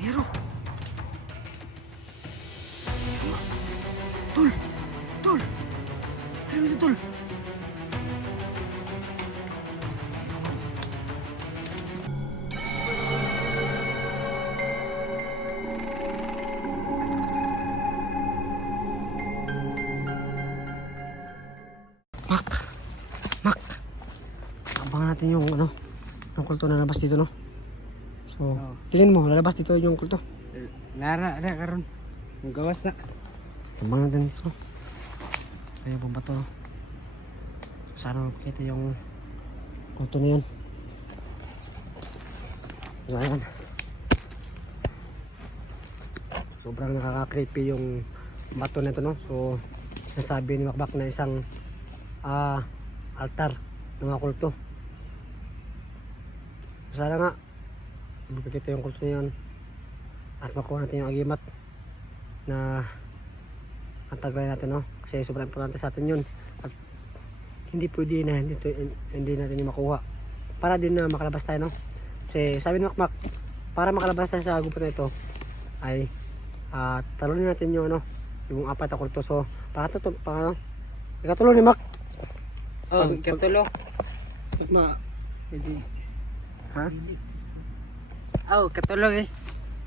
Hero. Tol. Tol. Hero itu tol. Mak. Mak. Abangan natin yung ano, yung kulto na labas dito, no? So, tingin mo, lalabas dito yung kulto. Nara karon. Ang gawas na. Tambang natin dito. Kaya bomba to. Sana makita yung kulto na yun. So, ayan. Sobrang nakaka-creepy yung bato na ito, no? So, sinasabi ni Makbak na isang altar ng mga kulto. Sana nga makikita yung kulto na yun at makuha natin yung agimat na ang taglay natin, no? Kasi sobrang importante sa atin yun at hindi pwede na hindi natin yung makuha para din na makalabas tayo, no? Kasi sabi ni Makmak, para makalabas tayo sa gupit na ito ay talunin natin yung ano, yung apat na kulto. So ikatulo ni Mak. Oh, katulo. Makma, pwede. Ha? Oh, katulo eh.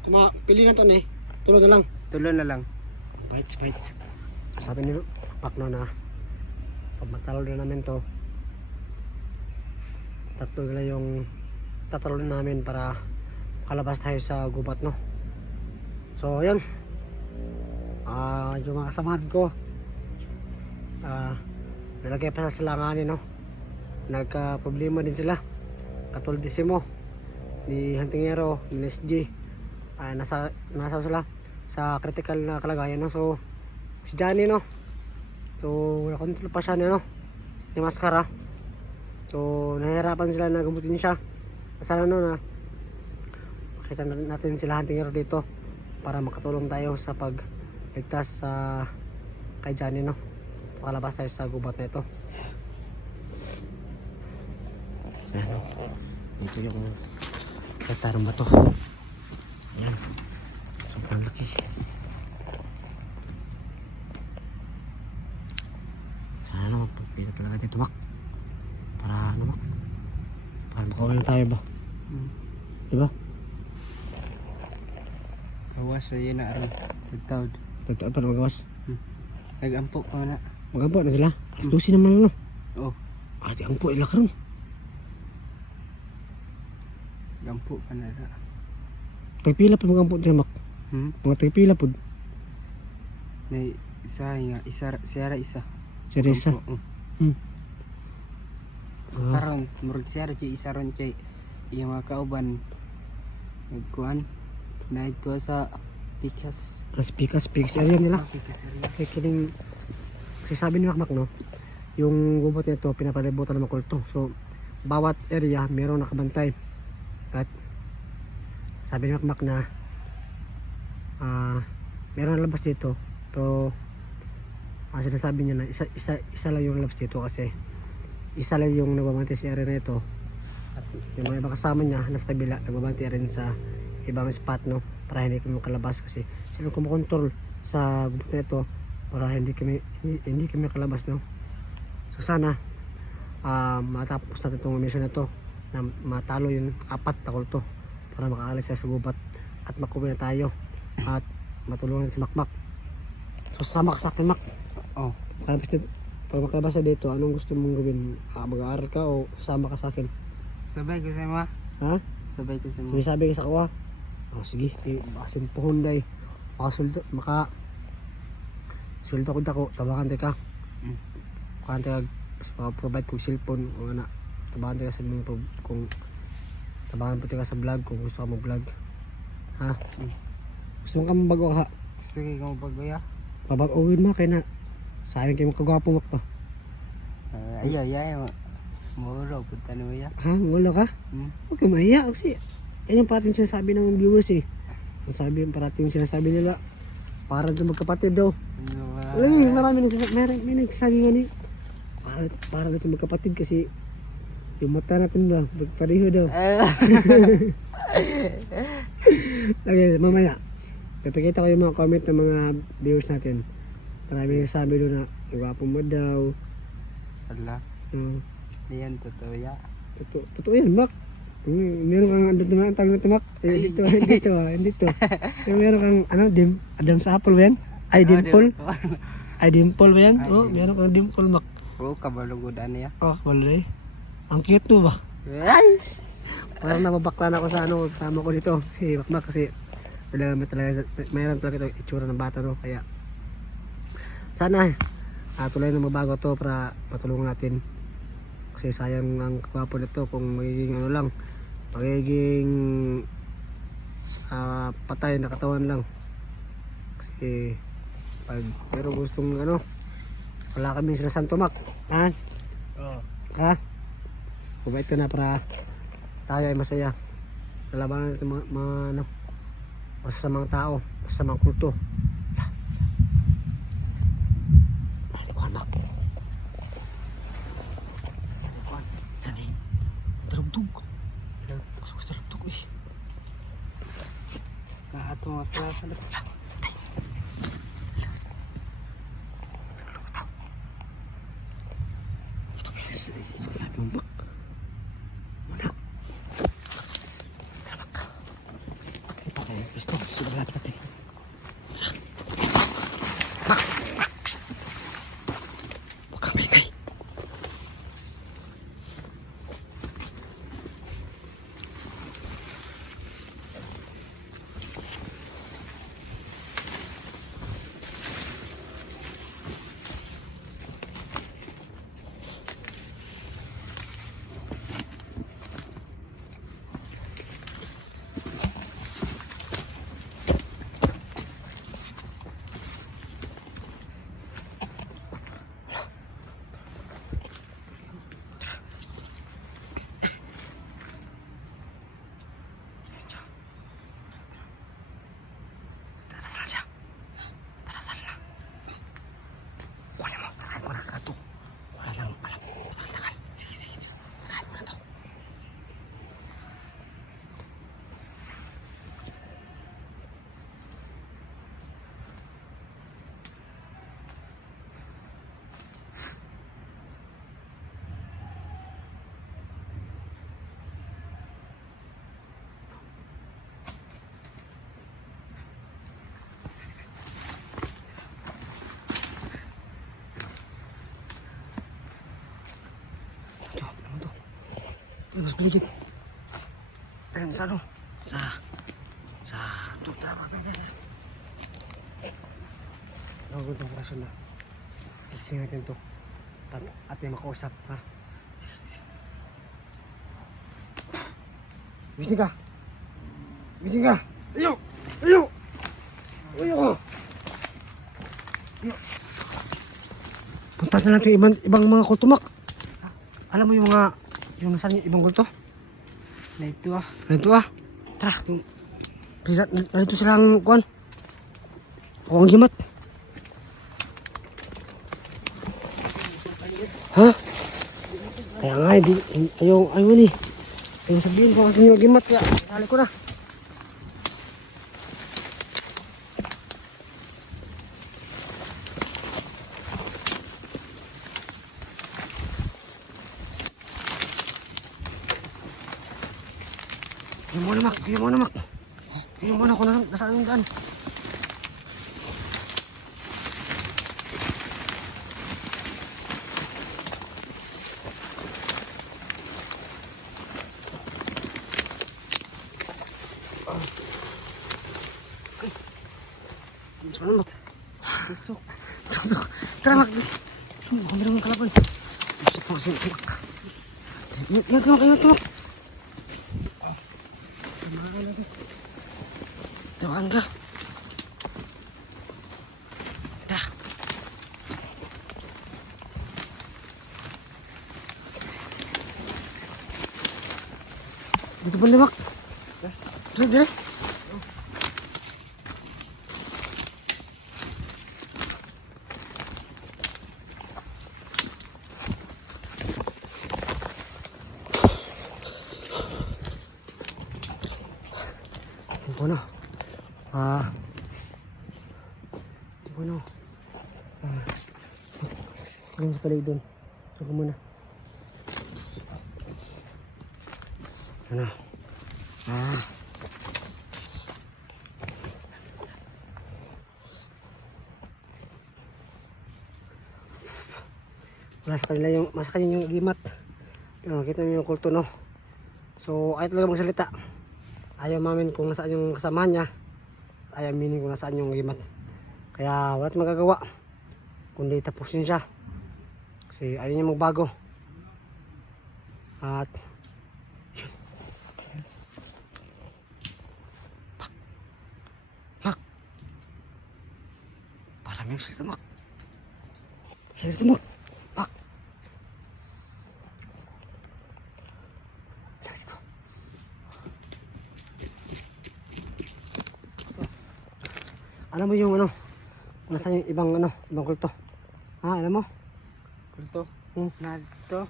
Kuma, pili na to eh. Tulo na lang. Tulo na lang. Bites. Sabi ni Mak no na pag matalo na namin to, tatlo na yung tatalon namin para makalabas tayo sa gubat, no? So, yun. Yung mga kasamahan ko, nalagay pa sa silanganin, no? Nagka-problema din sila. Katulad ni Simo, ni Hantingero, ni SG. Nasa sila sa critical na kalagayan, no? So, si Johnny, no? So, nakontrol pa siya, no? Ni Maskara. So, nahihirapan sila na gamutin siya. Sana, no, na makita natin sila Hantingero dito para makatulong tayo sa pagligtas sa kay Johnny, no? Makalabas tayo sa gubat na ito. Ayan, ito yung katarong bato. Ayan, sobrang laki. Sana naman pagpila talaga dito, Mak. Para ano, Mak? Para makauwi na tayo ba? Diba? Gawas sa yun na aron. Tagtawad. Totoo pa magawas. Nag-ampo ko na. Magampo na sila. Alas 12 naman, ano? Oh, Ati ang po ila karon. gampo ka na na. Tagpila pa magampo sila, Mak. Mga tagpila po. Na isa. Seryosa. Gampo, Ah, Karon, murag siyara kay isa ron kay yung mga kauban nagkuhan na ito sa Picas. Pikas area nila. Picas area. Kaya kining kasi sabi ni Makmak, no, yung gubot nito pinapalibutan ng mga kulto. So bawat area meron nakabantay. At sabi ni Makmak na meron labas dito, pero sinasabi niya na isa lang yung labas dito kasi isa lang yung nagbabantay sa area na ito. At yung mga ibang kasama niya nasa tabila nagbabantay rin sa ibang spot, no, para hindi kami makalabas kasi sila kumukontrol sa gubot na ito para hindi kami makalabas, no. So sana matapos natin itong mission na to na matalo yung apat na kulto para makaalis tayo sa gubat at makuha na tayo at matulungan si Makmak. So sama ka sa akin, Mak. Oh, Pag makalabas na dito, anong gusto mong gawin? Mag-aaral ka o sasama ka sa akin? sabay ko sa mga. Ha? Sabay ko sa mga. Sabi ka sa kawa? Sige, asin po Honday. Sulto ko dako, tabangan tayo ka. Tabangan tayo provide kong cellphone o ana. Tabangan tayo sa mga kung tabangan po tayo sa vlog kung gusto ka mag-vlog. Ha? Gusto mo ka mabago, ha? Gusto kayo kang pagaya? Pabag-uwin mo kaya na sayang kayo makagwapo mo pa. Ayaw. Muro, punta na mo ya. Ha? Wala ka? Huwag ka mahiya kasi yan yung parating sinasabi ng viewers eh. Ang parating sinasabi nila para doon magkapatid daw. Wala eh, may nagsasabi nga ni para doon magkapatid kasi Yung mata natin daw, pareho daw. Okay, mamaya. Papakita ko yung mga comment ng mga viewers natin. Maraming sabi doon na, gwapo mo daw. Ala, yan totoo ya. Totoo yan, Mak. Meron kang andun naman ang tawag na tumak. Dito. Meron kang, Adam's apple ba yan? Ay, dimple. Ay, dimple ba yan? Oh, meron kang dimple, Mak. Oo, kabalugudan niya. Oh, walay. Ang cute mo ba? Ay! Parang nababakla na ako sa kasama ko dito. Si Makmak kasi mayroon talaga ito itsura ng bata, no? Kaya, sana, tuloy na magbago to para matulungan natin. Kasi sayang ang kapapo nito kung magiging magiging patay na katawan lang. Kasi pero gustong wala kami sinasanto, Mak. Ha? Ha? Mabait ka na para tayo ay masaya. Lalabanan natin mga masasamang tao, masasamang kulto. Mak. Darugtog. Gusto darugtog eh. Sa atong atlas. Sabi mo, Mak. Muna. Tara, Mak. Kita kayo. Gusto ko sigurado natin. Mak. Huwag kang maingay. Mas paligid. Ayun, sa ito, tara. Nagagundang operasyon na. Fixing natin ito. At ating makausap, ha? Gising ka! Gising ka! Ayaw! Ayaw! Ayaw ka! Ayaw! Punta na natin ibang mga kultumak. Alam mo yung nasaan yung ibang kulto? Nito ah. Tara. Narito silang kuwan. Kuwang gimat. Ha? Kaya nga, ayaw ni. Ayaw sabihin ko kasi yung gimat. Kaya, tali ko na. Yung muna ako nasaan yung daan. Saan Mak? Tusok. Tara, Mak. Kami lang ng kalaban. Tusok po kasi Mak. Ingat, Mak. Tawaan ka. Ito. Dito pa Mak. Dire. Ano? Ah. Ano? Ano sa paligid doon? Suko muna. Ano? Ah. Nasa kanila yung agimat. Nakita niyo yung kulto, no? So, ayaw talaga magsalita. Ayaw mamin kung nasaan yung kasama niya. Ayaw aminin kung nasaan yung agimat. Kaya wala tayong magagawa. Kundi tapusin siya. Kasi ayaw niya magbago. At Mak! Parang may salita, Mak. Salita, Mak. Mak! Salita. Alam mo yung ano, nasa yung ibang kulto. Ha, alam mo? Kulto. Na dito.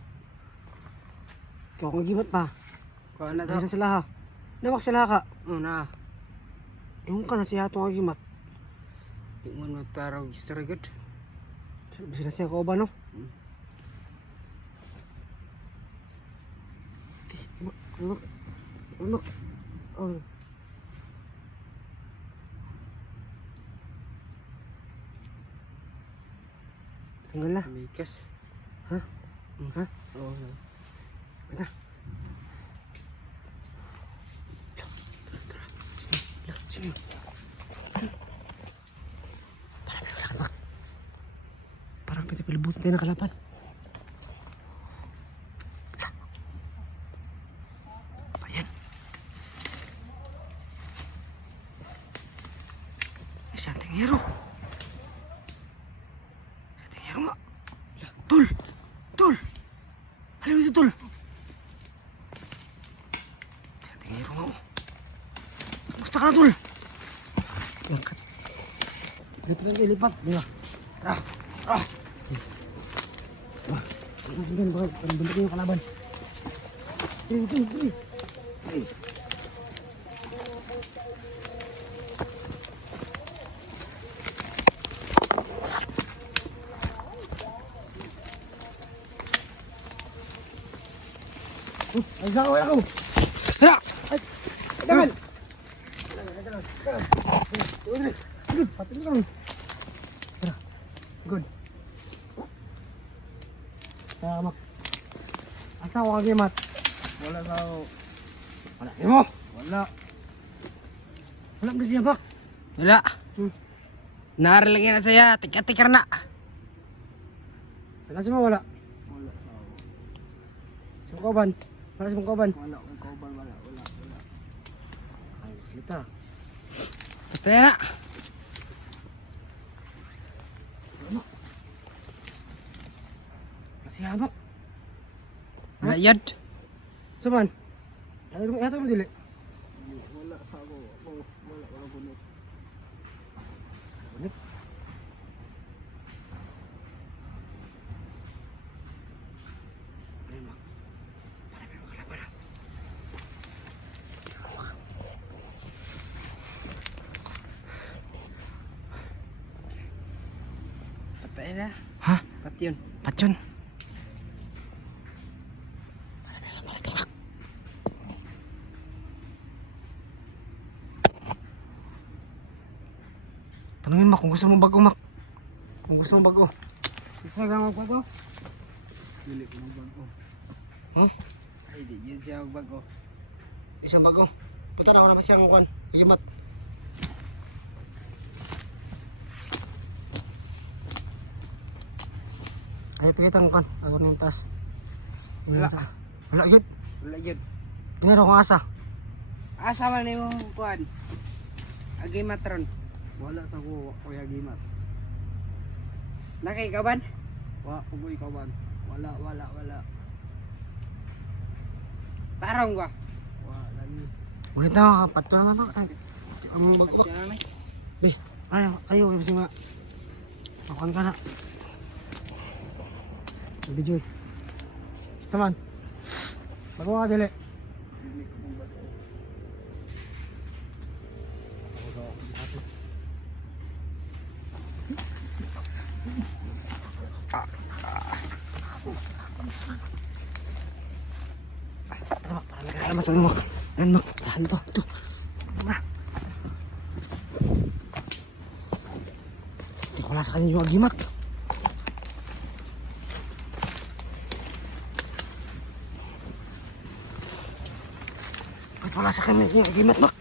Ikaw kung gimat pa. Kuha na to. Dahil sila ha. Namak sila ka. Na. Yung ka na siya itong gimat. Di mo mataraw history good. Bisa na siya ko ba, no? Ano? Oh. Tanggal na. Mikas. Ha? Ha? Oo. Tara. Sige. Parang may kalakpak. Parang pinapalibutan tayo ng kalapan. Ayan. Isang tingero. Tingero nga. Tol! Tol! Alam mo ito, Tol? Isang tingero nga, oh. Kamusta ka na, Tol? Langkat. Lipat lang, ilipat. Di ba? Ah! Ah! Tingnan, baka balik yung kalaban. Sige. Ay, sako ako! Tara! Ay! Dagan! Good, pati lang. Tara. Good. Tara, Mak. Asa ko kagimat? Wala ka ako. Wala siya mo! Wala. Wala ba siya, Mak? Wala. Naaralang yan na saya. Tika-tikar na. Wala siya mo, wala. Wala sa ako. Sa kauban. Wala siya mong kauban. Wala akong kauban. Wala. Ay, salita. Basta yan na. Wala siya, Mak. Wala yun. Saman? Ayaw mo dili. Wala sa ako. Wala bunot. Ulit. Ay, Mak. Para may makalaban na. Patay na. Ha? Pat yun. Patyon. Tanungin, Mak, kung gusto mo bago, Mak. Kung gusto mo bago. Isa ka magbago? Dili ko magbago. Ha? Ay, di yun siya magbago. Isang bago. Punta na ako na ba siyang kwan? Iyamat. Ay, pagkita ng kwan. Ako na yung taas. Wala. Wala yun. Wala yun. Pinaro kong asa. Asa man yung kuhan? Agi matron. Wala sa ko, Kuya Gimat. Nakikaban? Kuboy kaban. Wala. Tarong ba? Wala ni. Ulit na, pato na ba? Ay, ang bago. Diyan na. Be, ayo, kasi nga. Makuhan ka na. Video. Saman. Bago ka dili. Tara, para nagkakamas ang mak. Ayan mak, tahan to. Ito. Tara. Hindi ko wala sa kanya yung agimat. Wala sa kanya yung agimat mak.